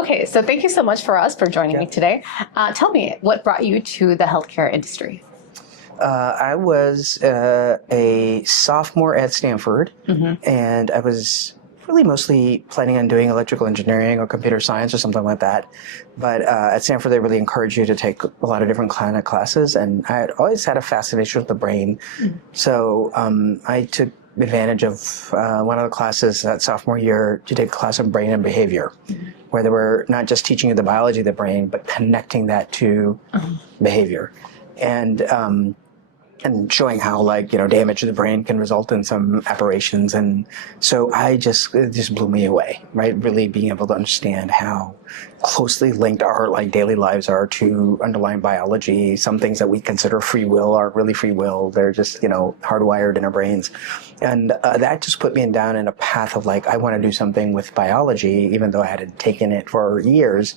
Okay, so thank you so much for joining me today. Tell me, what brought you to the healthcare industry? I was a sophomore at Stanford, and I was really mostly planning on doing electrical engineering or computer science or something like that. But at Stanford, they really encourage you to take a lot of different kind of classes, and I had always had a fascination with the brain. So I took advantage of one of the classes that sophomore year to take a class on brain and behavior, where they were not just teaching you the biology of the brain, but connecting that to behavior. And showing how, like, damage to the brain can result in some aberrations. And so it just blew me away, right? Really being able to understand how closely linked our daily lives are to underlying biology. Some things that we consider free will aren't really free will. They're just, hardwired in our brains. And that just put me down in a path of I want to do something with biology, even though I hadn't taken it for years.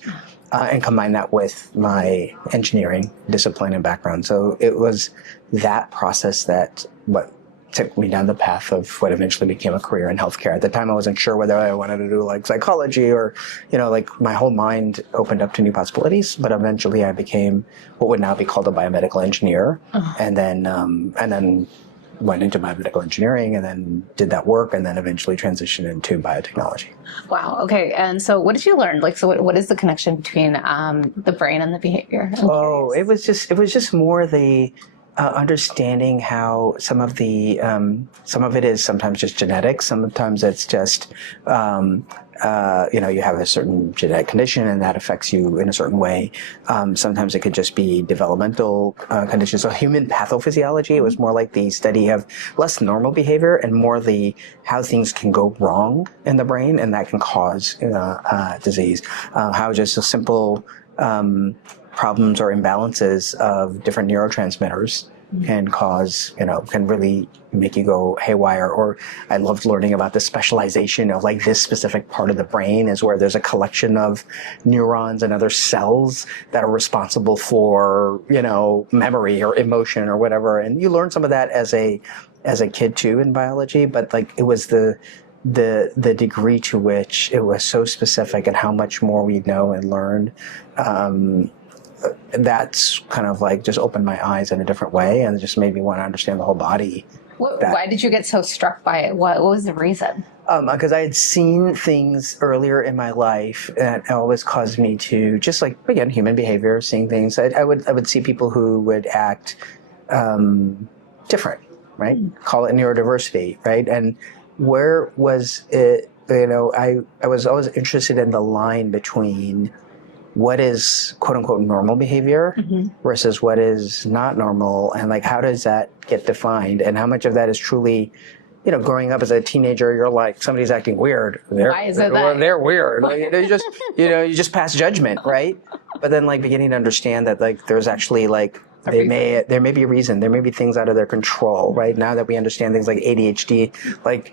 And combine that with my engineering discipline and background. So it was that process that what took me down the path of what eventually became a career in healthcare. At the time, I wasn't sure whether I wanted to do psychology or, my whole mind opened up to new possibilities. But eventually I became what would now be called a biomedical engineer. And then went into biomedical engineering and then did that work and then eventually transitioned into biotechnology. Wow. Okay. And so what did you learn? What is the connection between the brain and the behavior? It was just more the understanding how some of it is sometimes just genetics. Sometimes it's just, you have a certain genetic condition and that affects you in a certain way. Sometimes it could just be developmental conditions. So human pathophysiology, it was more like the study of less normal behavior and more how things can go wrong in the brain and that can cause disease. How just a simple problems or imbalances of different neurotransmitters can cause, can really make you go haywire. Or I loved learning about the specialization of this specific part of the brain is where there's a collection of neurons and other cells that are responsible for, memory or emotion or whatever. And you learn some of that as a kid too in biology, but it was the degree to which it was so specific and how much more we know and learned. That's kind of just opened my eyes in a different way and just made me want to understand the whole body. Why did you get so struck by it? What was the reason? Because I had seen things earlier in my life that always caused me to just again, human behavior, seeing things. I would see people who would act different, right? Call it neurodiversity, right? And where was it? I was always interested in the line between what is quote unquote normal behavior versus what is not normal, and how does that get defined, and how much of that is truly, growing up as a teenager, you're somebody's acting weird. Why is it that? They're weird. You just pass judgment, right? But then beginning to understand that there's actually there may be a reason. There may be things out of their control, right? Now that we understand things like ADHD,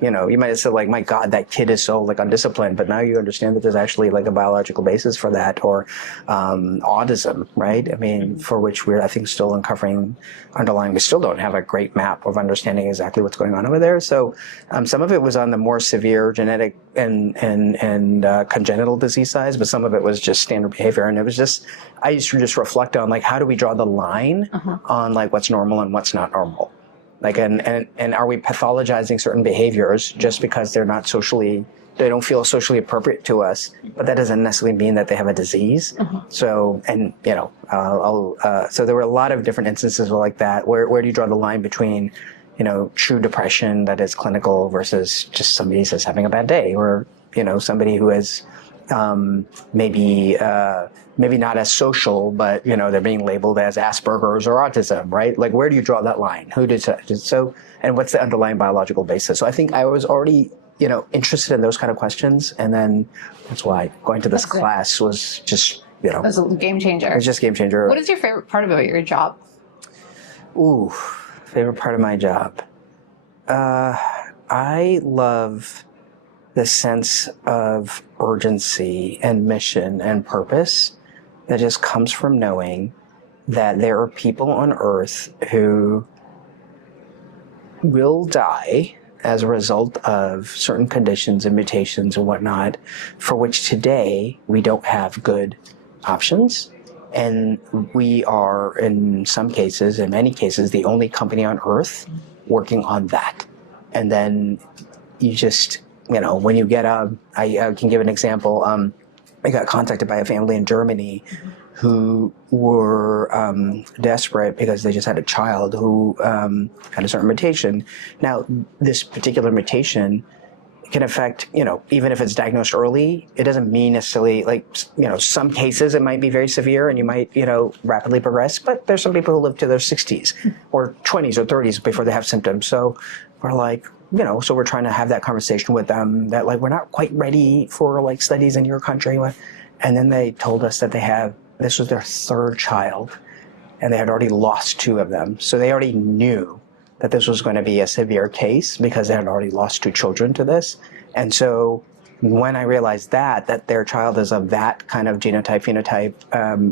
you might have said my God, that kid is so undisciplined. But now you understand that there's actually a biological basis for that, or autism, right? I mean, for which we're, I think, still uncovering underlying. We still don't have a great map of understanding exactly what's going on over there. So some of it was on the more severe genetic and congenital disease sides, but some of it was just standard behavior. And it was just, I used to just reflect on how do we draw the line on what's normal and what's not normal, and are we pathologizing certain behaviors just because they don't feel socially appropriate to us, but that doesn't necessarily mean that they have a disease. So, and so there were a lot of different instances like that. Where do you draw the line between true depression that is clinical versus just somebody who's having a bad day, or somebody who is maybe not as social, but they're being labeled as Asperger's or autism, right? Where do you draw that line? Who does so? And what's the underlying biological basis? So I think I was already interested in those kind of questions, and then that's why going to this class was just it was a game changer. It was just a game changer. What is your favorite part about your job? Ooh, favorite part of my job. I love the sense of urgency and mission and purpose that just comes from knowing that there are people on Earth who will die as a result of certain conditions and mutations and whatnot, for which today we don't have good options. And we are, in some cases, in many cases, the only company on earth working on that. And then you just, when you get I can give an example. I got contacted by a family in Germany who were desperate because they just had a child who had a certain mutation. Now, this particular mutation can affect, even if it's diagnosed early, it doesn't mean necessarily some cases it might be very severe and you might, rapidly progress, but there's some people who live to their 60s or 20s or 30s before they have symptoms. So we're like, so we're trying to have that conversation with them that we're not quite ready for studies in your country. And then they told us that this was their third child and they had already lost two of them. So they already knew that this was going to be a severe case because they had already lost two children to this. And so when I realized that their child is of that kind of genotype, phenotype,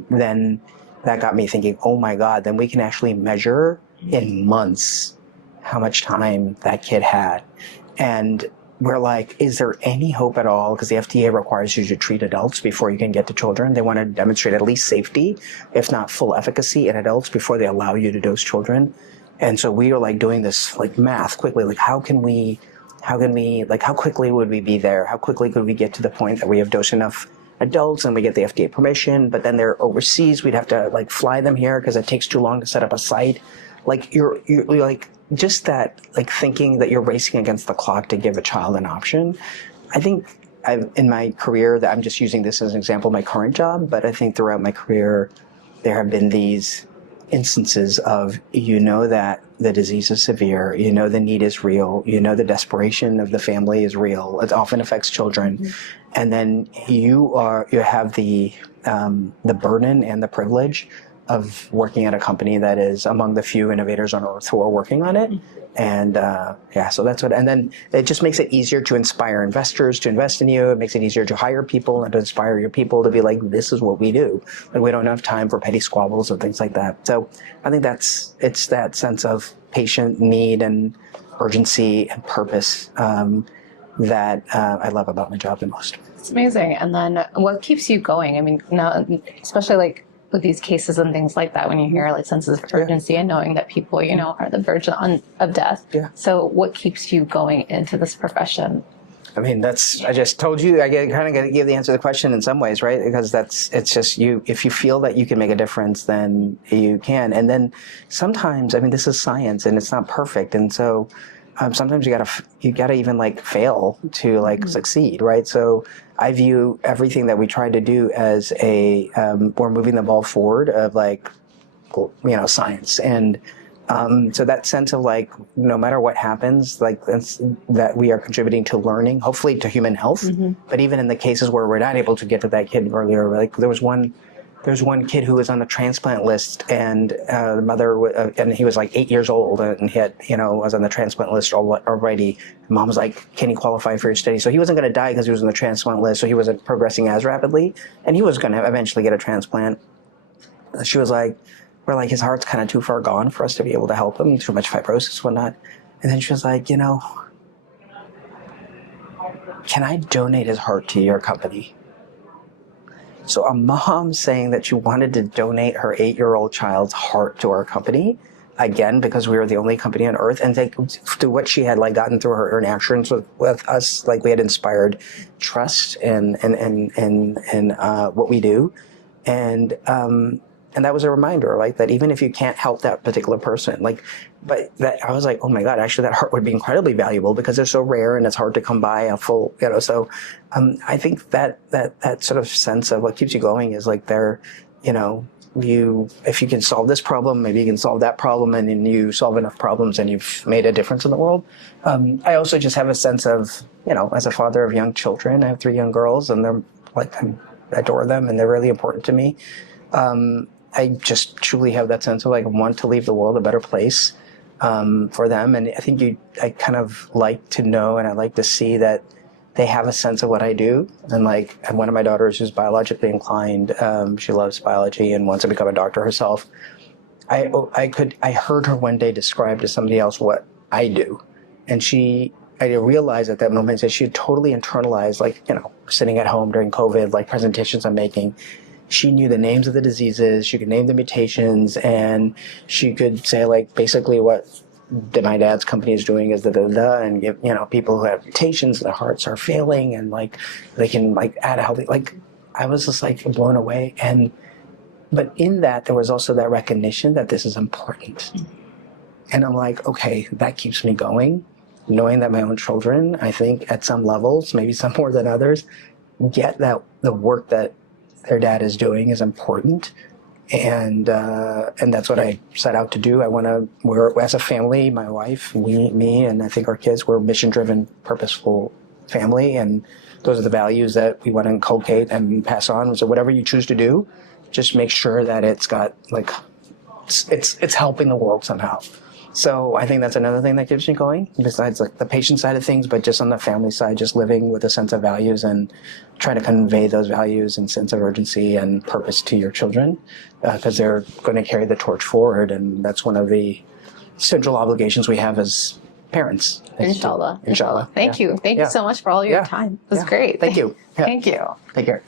then that got me thinking, oh my God, then we can actually measure in months how much time that kid had. And we're like, is there any hope at all? Because the FDA requires you to treat adults before you can get to children. They want to demonstrate at least safety, if not full efficacy in adults before they allow you to dose children. And so we were doing this math quickly, how quickly would we be there? How quickly could we get to the point that we have dosed enough adults and we get the FDA permission, but then they're overseas. We'd have to fly them here because it takes too long to set up a site. You're just that thinking that you're racing against the clock to give a child an option. I think in my career, that I'm just using this as an example, my current job, but I think throughout my career, there have been these instances of, that the disease is severe, the need is real, the desperation of the family is real. It often affects children. Mm-hmm. And then you have the burden and the privilege of working at a company that is among the few innovators on earth who are working on it. And so that's and then it just makes it easier to inspire investors to invest in you. It makes it easier to hire people and to inspire your people to be this is what we do. We don't have time for petty squabbles and things like that. So I think it's that sense of patient need and urgency and purpose that I love about my job the most. It's amazing. And then what keeps you going? I mean, now, especially with these cases and things like that, when you hear senses of urgency and knowing that people, are the verge of death. Yeah. So what keeps you going into this profession? I mean, I just told you, I kind of got to give the answer to the question in some ways, right? Because it's just if you feel that you can make a difference, then you can. And then sometimes, this is science and it's not perfect. And so sometimes you gotta even fail to succeed, right? So I view everything that we try to do as we're moving the ball forward of science. And so that sense of no matter what happens, that we are contributing to learning, hopefully to human health. Mm-hmm. But even in the cases where we're not able to get to that kid earlier, there's one kid who was on the transplant list, and the mother, and he was 8 years old, and he had, was on the transplant list already. Mom was like, "Can he qualify for your study?" So he wasn't going to die because he was on the transplant list, so he wasn't progressing as rapidly, and he was going to eventually get a transplant. She was like, his heart's kind of too far gone for us to be able to help him, too much fibrosis, whatnot. And then she was like, can I donate his heart to your company? So a mom saying that she wanted to donate her 8-year-old child's heart to our company, again, because we were the only company on earth, and through what she had gotten through her interactions with us, we had inspired trust and what we do. And that was a reminder, that even if you can't help that particular person, but that I was like, oh my God, actually that heart would be incredibly valuable because they're so rare and it's hard to come by a full, so I think that sort of sense of what keeps you going is if you can solve this problem, maybe you can solve that problem, and then you solve enough problems and you've made a difference in the world. I also just have a sense of, as a father of young children, I have 3 young girls, and they're I adore them and they're really important to me. I just truly have that sense of want to leave the world a better place for them. And I think I kind of like to know, and I like to see that they have a sense of what I do. And and one of my daughters who's biologically inclined, she loves biology and wants to become a doctor herself. I heard her one day describe to somebody else what I do. And she I realized at that moment that she had totally internalized, like, you know, sitting at home during COVID, like presentations I'm making. She knew the names of the diseases, she could name the mutations, and she could say, like, basically what my dad's company is doing is and give, you know, people who have mutations, their hearts are failing, and like they can like add a healthy, like, I was just like blown away. But in that, there was also that recognition that this is important. And I'm like, okay, that keeps me going, knowing that my own children, I think at some levels, maybe some more than others, get that the work that their dad is doing is important. And that's what I set out to do. We're, as a family, my wife, me, and I think our kids, we're a mission-driven, purposeful family. And those are the values that we want to inculcate and pass on. So whatever you choose to do, just make sure that it's got, like, it's helping the world somehow. So I think that's another thing that keeps me going, besides like the patient side of things, but just on the family side, just living with a sense of values and trying to convey those values and sense of urgency and purpose to your children, because they're going to carry the torch forward. And that's one of the central obligations we have as parents. Inshallah. Inshallah. Thank you. Thank you so much for all your time. It was great. Thank you. Thank you. Take care.